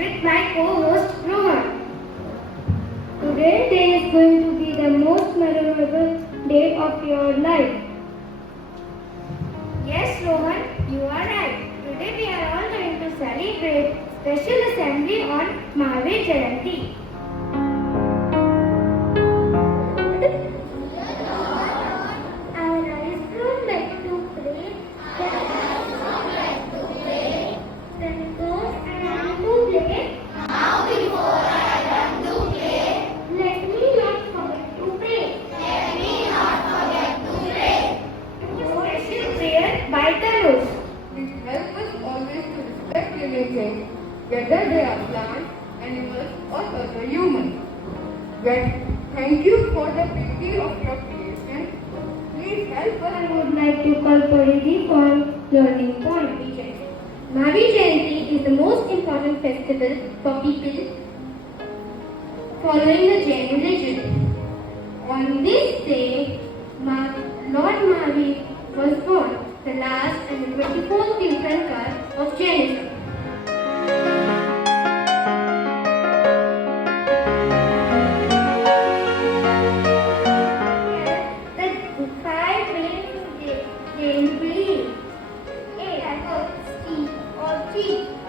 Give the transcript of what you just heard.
with my co-host Rohan. Today's day is going to be the most memorable day of your life. Yes, Rohan, you are right. Today we are all going to celebrate special assembly on Mahavir Jayanti. Our eyes from like to play. Then goes and to play. Let me not forget to pray. Special prayer by Tanush. It helps us always to respect living things, whether they are plants, animals, or other humans. Well, thank you for the beauty of your creation. Please help us. I would like to call Paridi for learning point. Mahavir Jayanti is the most important festival for people following the Jain religion. On this day, Lord Mahavir was born, the last and the 24th Tirthankar of Jainism. The five main Jain beliefs: A. Steep or tree.